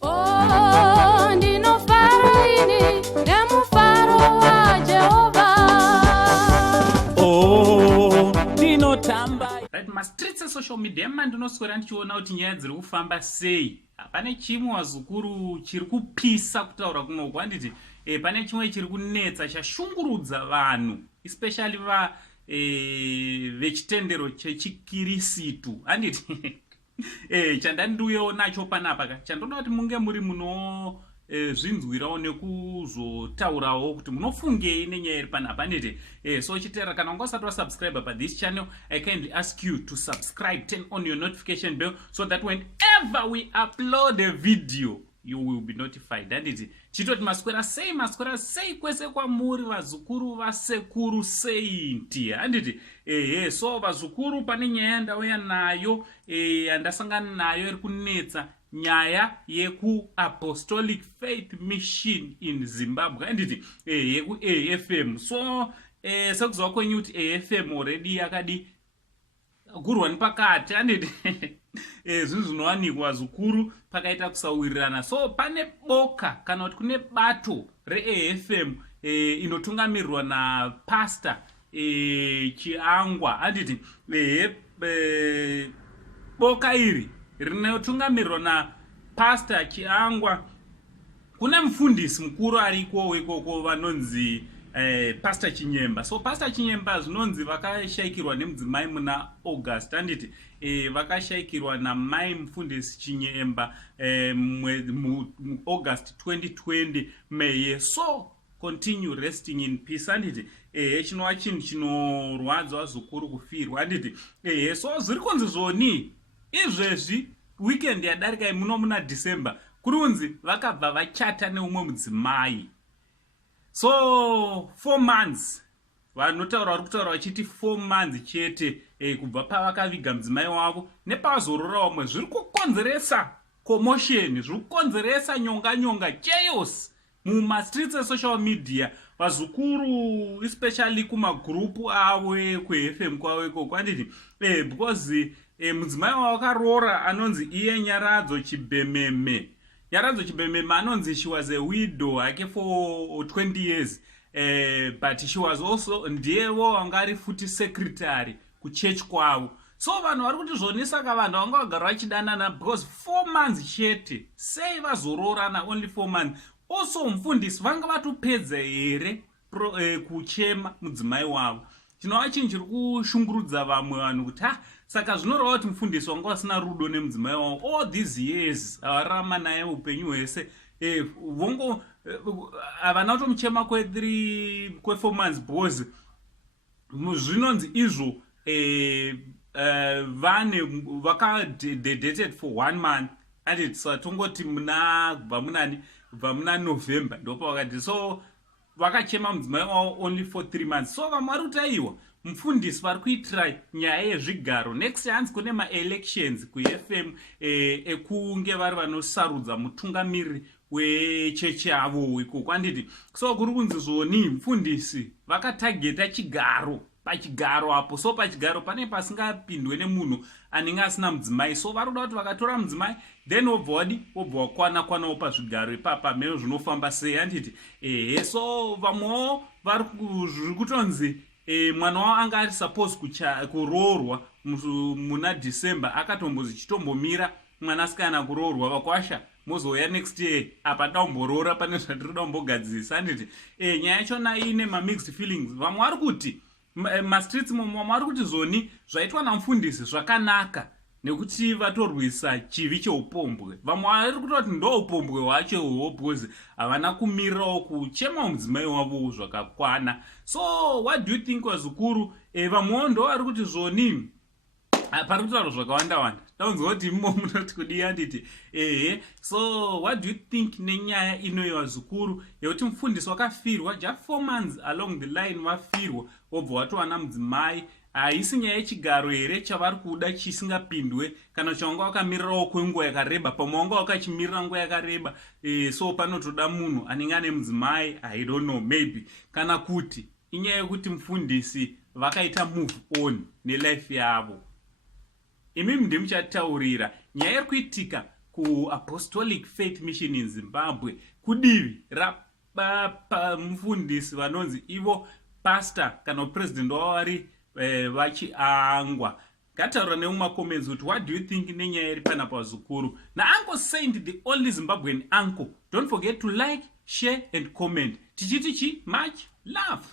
Oh, ndinofara ini nemufaro waJehovha. Oh, ndinotamba. Right, mastreets esocial media mandinoswera ndichiona kuti nyaya dziri kufamba sei. Pane chimwe wazukuru chiri kupisa kutaura kunoko handiti pane chimwe chiri kunetsa chashungurudza vanhu especially vechitendero chechikirisitu handiti chandandiuyewo nacho panapa chandoda kuti munge muri muno zvinzwirawo nekuzotaurawo kuti munofungei nenyaya iri panapa handiti so chitera kana unga usati wasubscribe pathis channel, I kindly ask you to subscribe, turn on your notification bell so that whenever we upload a video you will be notified. Handiti chitoti maswera sei kwese kwamuri vazukuru vasekuru seinti handiti so vazukuru pane nyaya ndauya nayo andasangana nayo iri kunetsa nyaya yeku Apostolic Faith Mission in Zimbabwe handiti yeku AFM. So sekuziva kwenyu kuti AFM already yakadi gurwa nepakati handiti zvinhu zvinowanikwa zukuru pakaita kusawirirana. So pane boka kana kuti kune bato reAFM inotungamirirwa napastor Chiangwa handiti boka iri rinotungamirirwa napastor Chiangwa. Kune mufundisi mukuru ariko ikoko vanonzi Pastor Chinyemba. So Pastor Chinyemba zvinonzi vakashayikirwa nemudzimai muna August handiti vakashayikirwa namai mufundisi Chinyemba August 2020 May. So continue resting in peace handiti chinova chinhu chinorwadza zukuru kufirwa handiti so zviri kunzi zvoni izvezvi weekend yadarika muno muna December kuri kunzi vakabva vachata neumwe mudzimai. So 4 months vanotaura vari kutaura vachiti 4 months chete kubva pavakaviga mudzimai wavo nepavazorora vamwe zviri kukonzeresa commotion, zviri kukonzeresa nyonga chaos mumastreets esocial media. Vazukuru especially kumagrupu avo kuFM kwavo ikoko handiti because mudzimai wavo akaroora anonzi iye Nyaradzo Chibhememe. Nyaradzo Chibhememe anonzi she was a widow hake for 20 years but she was also ndiyewo wanga ari futi secretary kuchurch kwavo. So vanhu vari kuti zvonesa ka vanhu vanga vagara vachidanana because 4 months chete sei vazoroorana only 4 months. Also mufundisi vanga vatopedza here kuchema mudzimai wavo. Chinova chinhu chiri kushungurudza vamwe vanhu kuti saka zvinoreva kuti mufundisi wanga vasina rudo nemudzimai wavo all these years avararama naye upenyu hwese vongo havana kutomuchema kwe4 months because zvinonzi izvo vane vakadedated for 1 month handiti satongoti bva muna November ndopa vakati so vakachema mudzimai wavo only for 3 months. So vamwe vari kutaiwa mufundisi vari kuitira nyaya yezvigaro next hanzi kune maelections kuFM ekunge vari vanosarudza mutungamiriri wechechi yavo ikoko handiti. So kuri kunzi zvoni mufundisi vakatageta chigaro pachigaro apo. So pachigaro pane pasingapindwe nemunhu anenge asina mudzimai. So vari kuda kuti vakatora mudzimai then wobva wakwana pazvigaro ipapa meno zvinofamba sei handiti so vamwewo vari kutonzi mwana wavo anga ari suppose kuroorwa muna December akatombozi chitombomira mwana asikana kuroorwa vakwasha mozouya next year apa daumboroora pane zvatiri daumbogadzisa handiti nyaya yachona ine mixed feelings. Vamwe vari kuti mastreets vamwe vari kuti zvoni zvaitwa namufundisi zvakanaka nekuti vatorwisa chivi cheupombwe. Vamwe vari kutoti ndo upombwe hwacho hwo because havana kumirirawo kuchema mudzimai wavo zvakakwana. So what do you think wazukuru vamwewo ndo vari kuti zvoni pari kutaura zvakawanda taunzwa kuti imo munoti kudii handiti so what do you think nenyaya inoyo wazukuru yekuti mufundisi wakafirwa just 4 months along the line vafirwa wobva watowana mudzimai haisi nyaya yechigaro here chavari kuda chisingapindwe kana chawanga wakamirirawo kwenguva yakareba pamwe wanga wakachimirira nguva yakareba so panotoda munhu anenge ane mudzimai I don't know maybe kana kuti inyaya yekuti mufundisi vakaita move on nelife yavo. Imi ndimuchataurira nyaya iri kuitika kuapostolic faith mission in Zimbabwe kudivi mufundisi vanonzi ivo pastor kana president wavari vachiangwa. Ngataura nemumacomments kuti what do you think nenyaya iri pana pazukuru nauncle Saint, the only Zimbabwean uncle. Don't forget to like, share and comment. Tichiti much love.